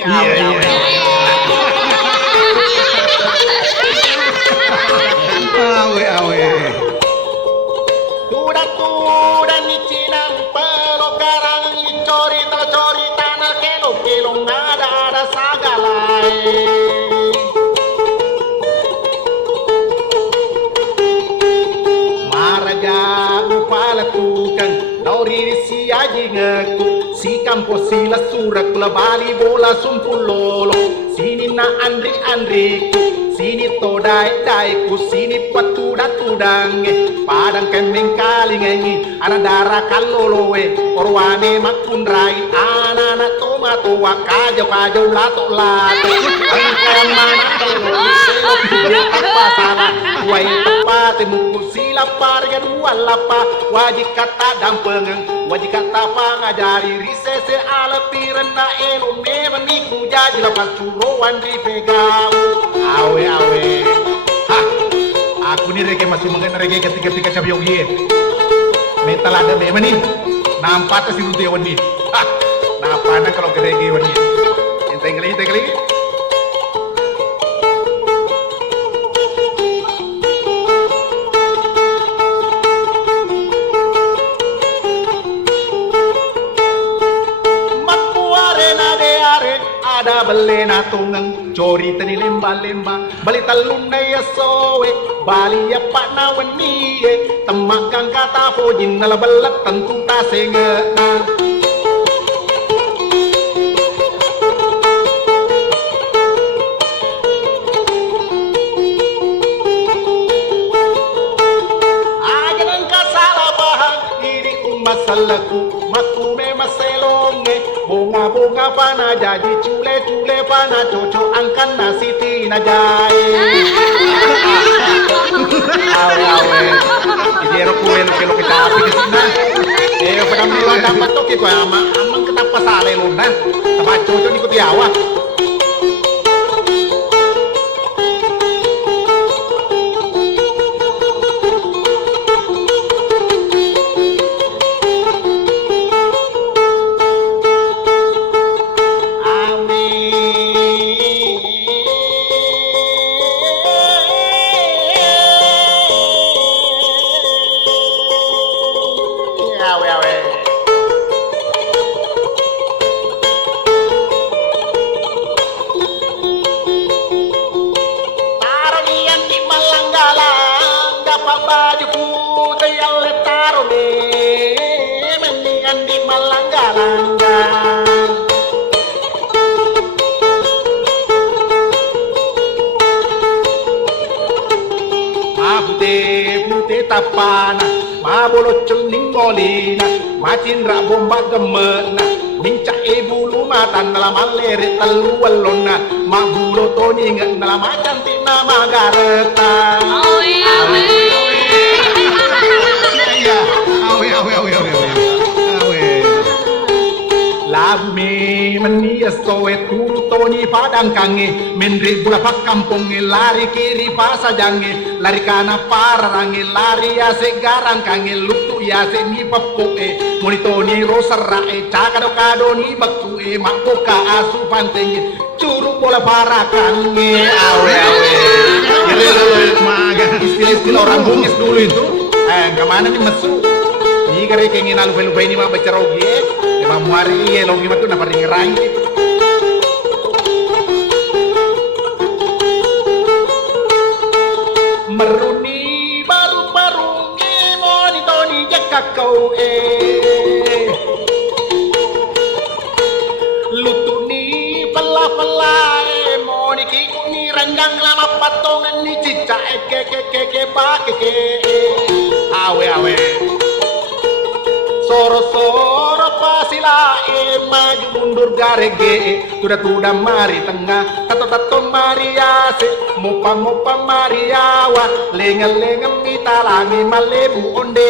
Iya. Awe. Tuda ni cinang pelokarang cori tanah kelong ada sagalai. Maraja upala tukang nauri si aji ngaku si kampo sila surak labali bola sumpulolo sini na andri sini todai ku sini patudange padang kemeng kalingengi ana dara kallolowe orwane makundrai ana tomato wakajo lato angkamana pasala wai tepate muku sila pargan walapa wajikata dampengang wajikata pangajari risese ala pirena elo meniku jadi lapas curowan di vegau awe hah aku ni rege masih mengen rege ketika cabiong hie metal ada memang ni nampak si rute wani hah napana kalau gerege wani enteng lagi ada belena tungang cori tani lemba bali talunna ya sowe bali ya pakna weni temakang kata pojin nala belat tentu ta senga ajaran kasala bahang iri masalahku maku memang selonge bunga pana jadi cule pana coco angkan nasi tina jai awe idero kue lo kita api ke sana pada mula dapat toki kue amang kita pasale luna tempat coco ikuti awak tapana mabolo ningolina macindra bomba gemena minca bulu matan nala malere talu wallona mabulo toni nala macantina magareta labu me menia soe turu toni padang kange menri bula pak kamponge lari kiri pasajange lari kana parange lari ya segarang kange lutu ya se mi papoe monitoni rosarae cakado ni baktu makoka asu pantenge curu bola parakange awe maga istilah orang bungis dulu itu kemana nih mesu ini kare kengin alu ini mah bacarogi mamuari elong ima tu na paringrang meruni baru moni toni jakakau lutuni pala moni kiku ni ranjang lama patongan ni cica ke awe soro pasila maju mundur garege tuda mari tengah tato mariase mopa mariawa lenga mitalangi malebu onde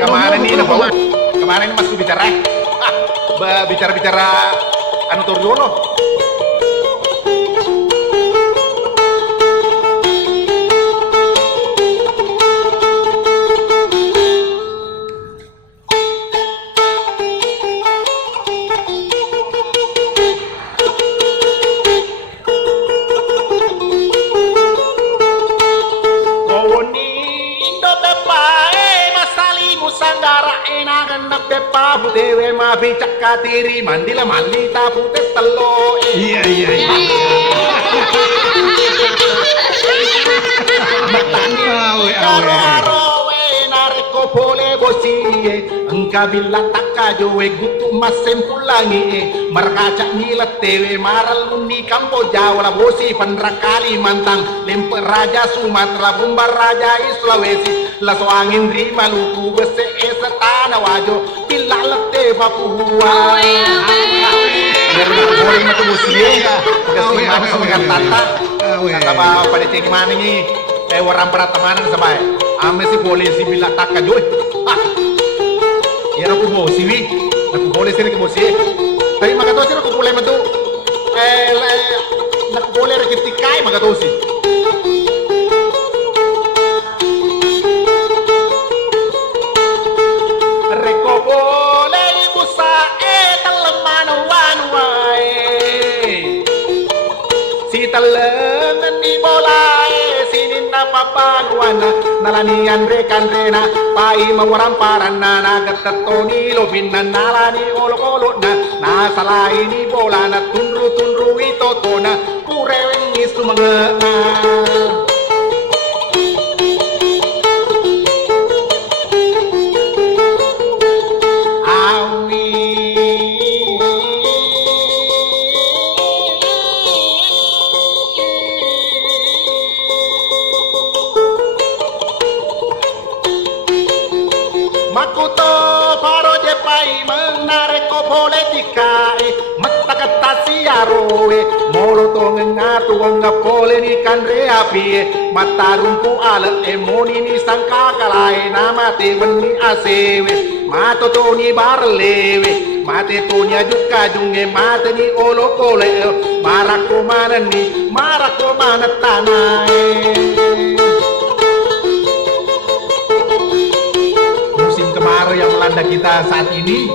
kemana nih kemarin masuk bicara anu Toriono putewe ma bicak katiri mandila mandita pute telo. Iya. Awe nareko boleh bosie engka bila takajo we gutu masem pulangi markaca ngilat tewe maral muni Kamboja wala bosi pandra Kalimantan lemper raja Sumatera bumbar raja Sulawesi laso angin ri Maluku bese esa tanah wajo bila lete Papua boleh matu bosie kasi mana sama tata kata ba pada cek mana ni orang pertemanan sabay ame si polisi bila takajo ya aku mau siwi aku boleh sini ke bosi tapi maka tu aku boleh matu aku boleh reketikai maka tu sih reko boleh ibu sae teleman wanwai si telengan di bolai sini napa panuana nalanian rekan rena pai mawaram parana nagatoni lobina nalani olo na salah ini bola na tunru itu tona kureweng isu mengena Makuto paro je pai menareko politika mata kata siaroe molo to ngatu nga pole ni kandre api mata rumpu ala emoni ni sangka kalai nama te wani asewe mato to ni barlewe mate to ni ajuka junge mate ni olo pole marako mana tanai kemarau yang melanda kita saat ini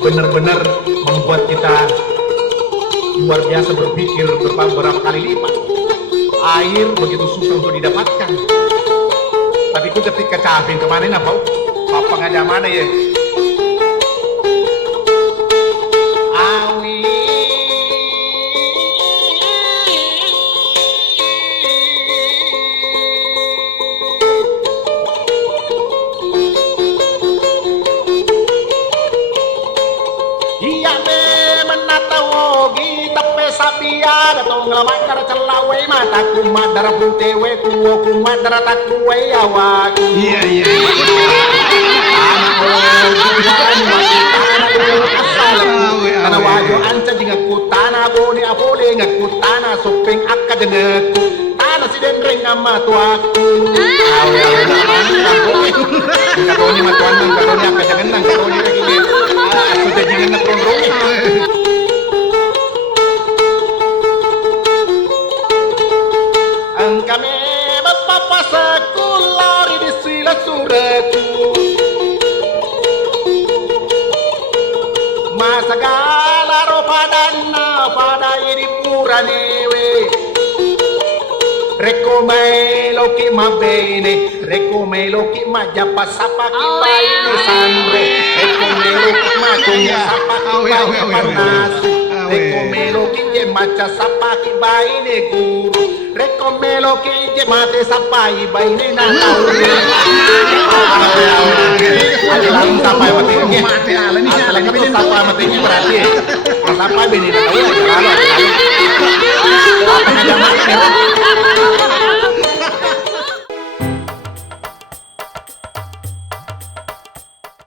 benar-benar membuat kita luar biasa berpikir beberapa kali lipat. Air begitu susah untuk didapatkan. Tapi itu ketika capek kemarin apa? Papa ngajak mana ya? Ngelawakar celawe mataku madara putewe kuwo kumadara takuwe awaku Iya Tanah wajo anca jingaku tanah bone apole ngaku tanah sopeng akka jengaku tanah si denreng ama tuaku katoni matuan katoni akka jangan katoni lagi aku jadi ngetron kami bapak sekolah di sila suraku masa galaro pada ini puranewe reko melo ki ma bene reko melo ki ma japa sapa ki baine sandre reko melo ki ma tunga sapa ki baine panasu reko melo ki je maca sapa ki baine guru reko melo ki je mate sapa ki baine na tahu ada lain sapa mate ala ni ala ni sapa mate ni berarti sapa bene na tahu lalu ada mate